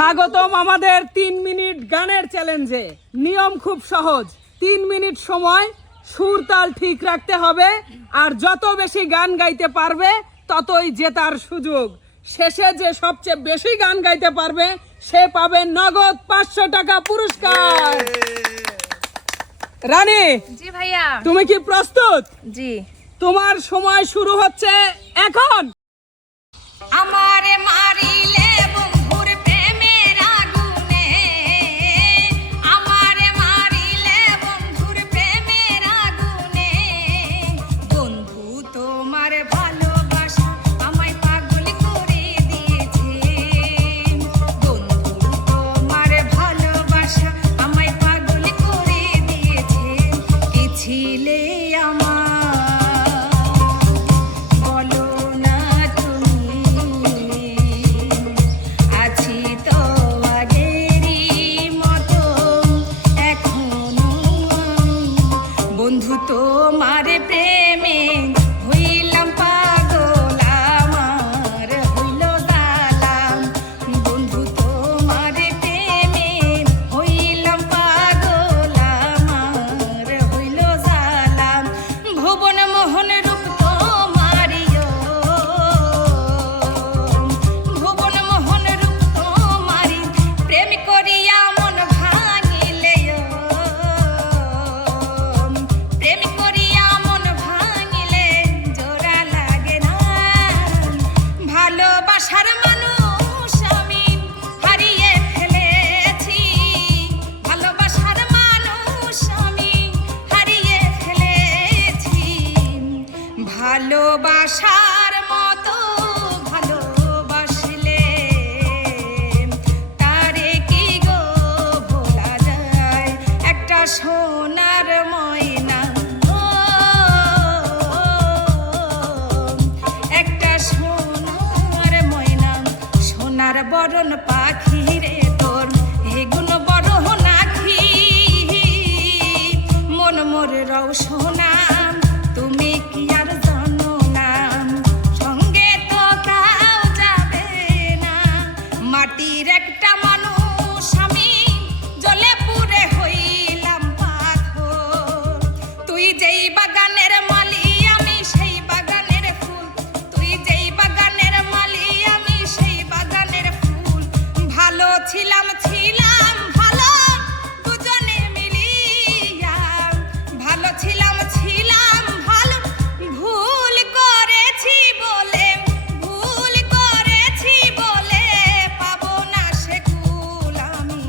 স্বাগতম আমাদের 3 মিনিট গানের চ্যালেঞ্জে। নিয়ম খুব সহজ, 3 মিনিট সময় সুর তাল ঠিক রাখতে হবে, আর যত বেশি গান গাইতে পারবে ততই জেতার সুযোগ। শেষে যে সবচেয়ে বেশি গান গাইতে পারবে সে পাবে নগদ 500 টাকা পুরস্কার। রানী জি ভাইয়া। তুমি কি প্রস্তুত? জি। তোমার সময় শুরু হচ্ছে এখন। আমারে মারিলে বন্ধুর প্রেমের আগুনে, আমারে মারিলে বন্ধুর প্রেমের আগুনে, বন্ধু তোমার ভালোবাসা আমায় পাগল করে দিয়েছে, বন্ধু তোমার ভালোবাসা আমায় পাগল করে দিয়েছে, কি ছিলে আমার বন্ধু তোমার প্রেমে হইলাম পাগল, আমার হইল জালাম, বন্ধু তোমার প্রেমে হইলাম পাগল, আমার হইল জালাম, ভুবন মোহন রূপ তোমারিও, ভুবন মোহন রূপ তোমারি, প্রেম করিয়া মন ভাঙিলে, প্রেম করিয়া মন ভাঙিলে জোড়া লাগে না, ভালোবাসার মানুষ আমি হারিয়ে ফেলেছি, ভালোবাসার মানুষ আমি হারিয়ে ফেলেছি, ভালোবাসার মতো ভালোবাসলে তারে কি গো ভোলা যায়, একটা সোনার ময়না, একটা সোনার ময়না, সোনার বরণ পাখি রে তোর এগুন বড় নাকি, মন মোর রও সোনা তুমি কি আর জানো না, সঙ্গে তো কাউ যাবে না, মাটির একটা মানুষ আমি জলে পুড়ে হইলাম পাথর, তুই যেই বাগানের মালি আমি সেই বাগানের ফুল, তুই যেই বাগানের মালি আমি সেই বাগানের ফুল, ভালো ছিলাম ছিলাম ভালো দুজনে মিলিয়া, ভালো ছিলাম ছিলাম ভালো, ভুল করেছি বলে, ভুল করেছি বলে পাবো না সে কুল, আমি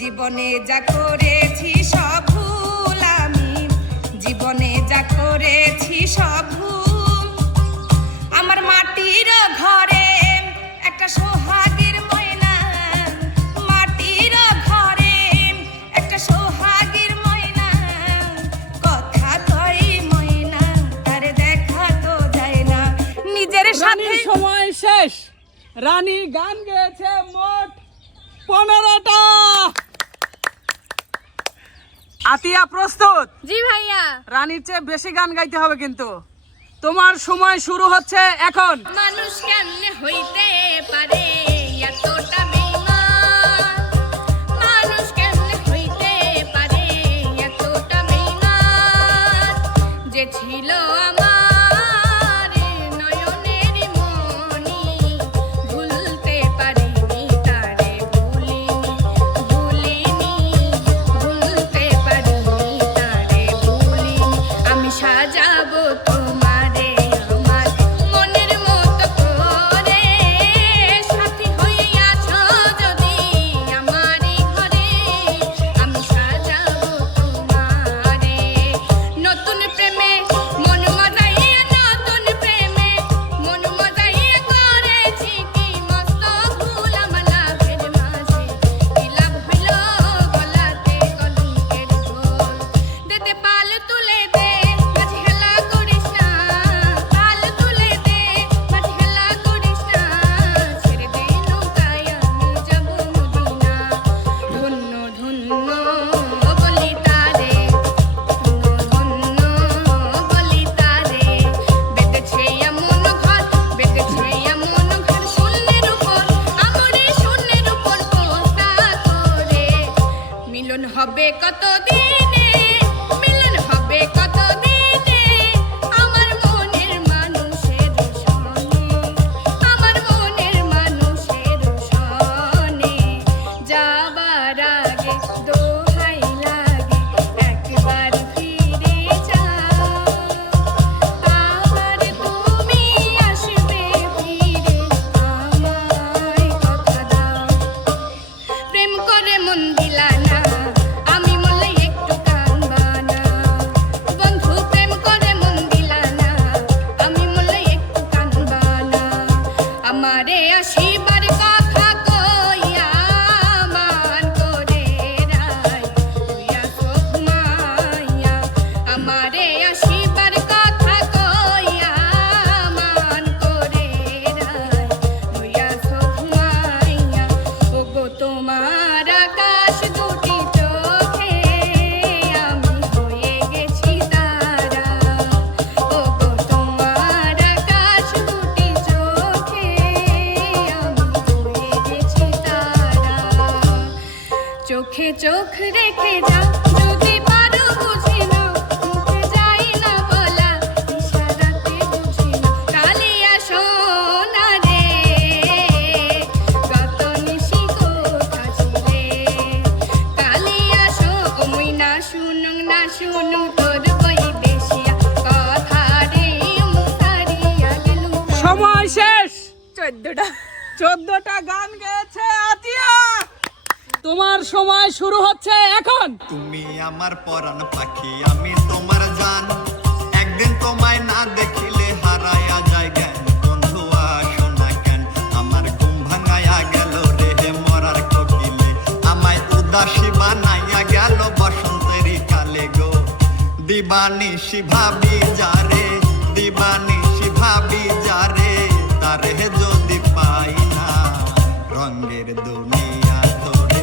জীবনে যা করেছি সব ভুল, আমি জীবনে যা করেছি সব ভুল, আমার মাটির ঘরে একটা সোহাগীর ময়না, মাটির ঘরে একটা সোহাগীর ময়না, কথা কই ময়না তারে দেখা তো যায় না, নিজের সাথে। রানীর সময় শেষ। রানী গান গেয়েছে মোট 15টা। আতিয়া প্রস্তুত? জি ভাইয়া। রানীর চেয়ে বেশি গান গাইতে হবে কিন্তু। তোমার সময় শুরু হচ্ছে এখন। মানুষ কেমনে হইতে পারে এতটা বেঈমান, মানুষ কেমনে হইতে পারে এতটা বেঈমান, যে ছিল আমার নয়নের মনি, ভুলতে পারিনি তারে ভুলিনি, ভুলিনি ভুলতে পারিনি তারে ভুলিনি, আমি সাজাবো তোমারে আমার মনের মতো করে, সাথী হবে কত দিনে, মিলন হবে কত দিনে, আমার মনের মানুষের সনে, আমার মনের মানুষের সনে। যাবার আগে দোহাই লাগে একবার ফিরে যাও, আবার তুমি আসবে ফিরে, আমায় কথা দাও। প্রেম করে মন দিলা না, আমি মরলে একটু কাঁদবা না। বন্ধু প্রেম করে মন দিলা না, আমি মরলে একটু কাঁদবা না। আমারে আসিবার কথা কইয়া মান করে রায় তুইয়া চোখ মাইয়া, আমারে আসিবার কথা কইয়া মান করে রায় তুইয়া চোখ মাইয়া। ওগো তোমার আকাশ দুটি চোখে আমি হয়ে গেছি তারা, ওগো তোমার আকাশ দুটি চোখে আমি হয়ে গেছি তারা। চোখে চোখ রেখে যাও যদি পারো বুঝে নাও, মুখে যাই না বলা ইশারাতে বুঝে নাও। কালিয়া সোনা রে গত নিশি কোথা ছিলে, কালিয়া মুই না শুনুং না শুনু তোর বই বেশিয়া কথা রে মুসারিয়া গেলু। সময় শেষ। 14টা 14টা গান গেয়েছে আতিয়া। তোমার সময় শুরু হচ্ছে এখন। তুমি আমার পরাণ পাখি, আমি তোমার জান। একদিন তোমায় না দেখিলে হারায়া যায় জ্ঞান। বন্ধু আসো না কেন, আমার ঘুম ভাঙায়া গেল রে মরার কোকিলে। আমায় উদাসী বানাইয়া গেল বসন্তেরই কালে গো। দিবানিশি ভাবি যারে, দিবানিশি ভাবি যারে, তারে যদি পাই না রঙের দুনিয়া ধরে।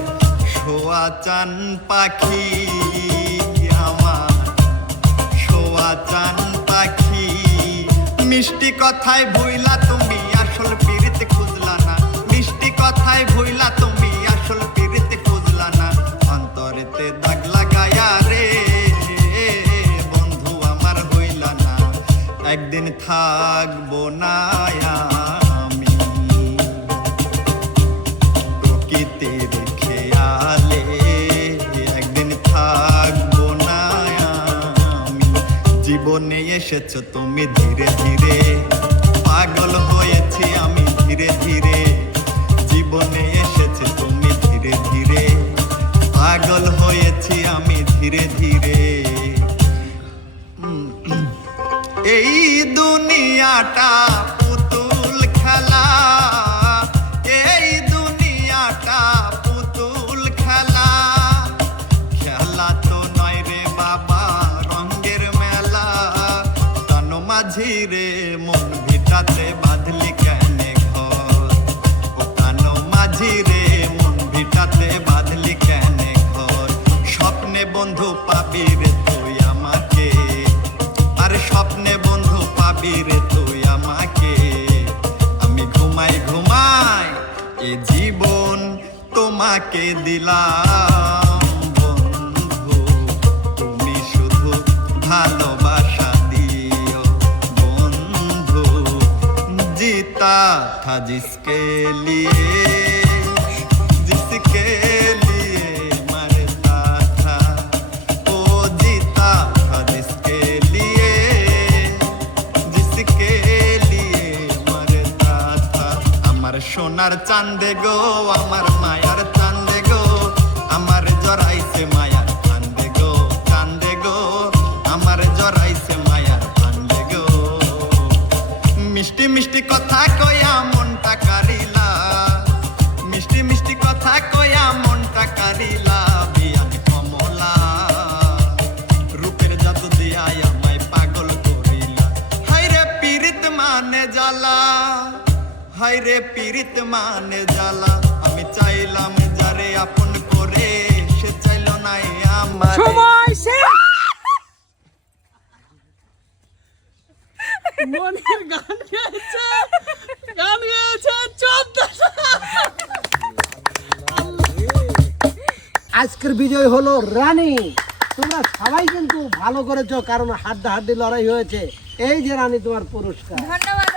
শোয়া চান পাখি আমার, শোয়া চান পাখি। মিষ্টি কথায় ভুইলা তুমি আসল পিরিত খুঁজলা না, মিষ্টি কথায় ভুইলা তুমি আসল পিরিত খুঁজলা না। অন্তরেতে দাগ লাগায়া রে বন্ধু আমার হইলা না। একদিন থাকবো না আমি প্রকৃতির খেয়ালে, একদিন থাকবো না আমি। জীবনে এসেছো তুমি ধীরে ধীরে, পাগল হয়েছি আমি ধীরে ধীরে। জীবনে এসেছো তুমি ধীরে ধীরে, পাগল হয়েছি আমি ধীরে ধীরে। এই দুনিয়াটা পুতুল খেলা, এই দুনিয়াটা পুতুল খেলা। খেলা তো নয় রে বাবা রঙের মেলা। তন মাঝি রে মন ভিটাতে বাঁধলি কেনে ঘর, ও কান মাঝি রে মন ভিটাতে বাঁধলি কেনে ঘর। স্বপ্নে বন্ধু পাবি রে তুই আমাকে, আরে স্বপ্নে বন্ধু পাবি রে তুই আমাকে। আমি ঘুমাই ঘুমাই এ জীবন তোমাকে দিলাম বন্ধু। তুমি শুধু ভালোবাসা দিও বন্ধু। जीता था जिसके लिए, जिसके लिए मरता था, वो जीता था जिसके लिए, जिसके लिए मरता था। আমার সোনার চাঁদে গো, আমার মায়ার চাঁদে গো, আমার জড়াইছে মায়ার চাঁদে গো, চাঁদে গো, আমার জড়াইছে মায়ার চাঁদে গো। মিষ্টি মিষ্টি কথা কয়া মনটা কারিলা, মিষ্টি মিষ্টি কথা কয়া মনটা কারিলা। বিয়ান কমলা রূপের জাদু দিয়া আমায় পাগল করিলা। হায়রে পীড়িত মানে জ্বালা, হায়রে পীড়িত মানে জ্বালা। আমি চাইলাম যারে আপন করে, সে চাইল না আমার। সময় শেষ। মনের গান গেয়েছে, গান গেয়েছে 14টা। আজকের বিজয় হলো রানী। তোমরা সবাই কিন্তু ভালো করেছো, কারণ হাড্ডাহাড্ডি লড়াই হয়েছে। এই যে রানী, তোমার পুরস্কার। ধন্যবাদ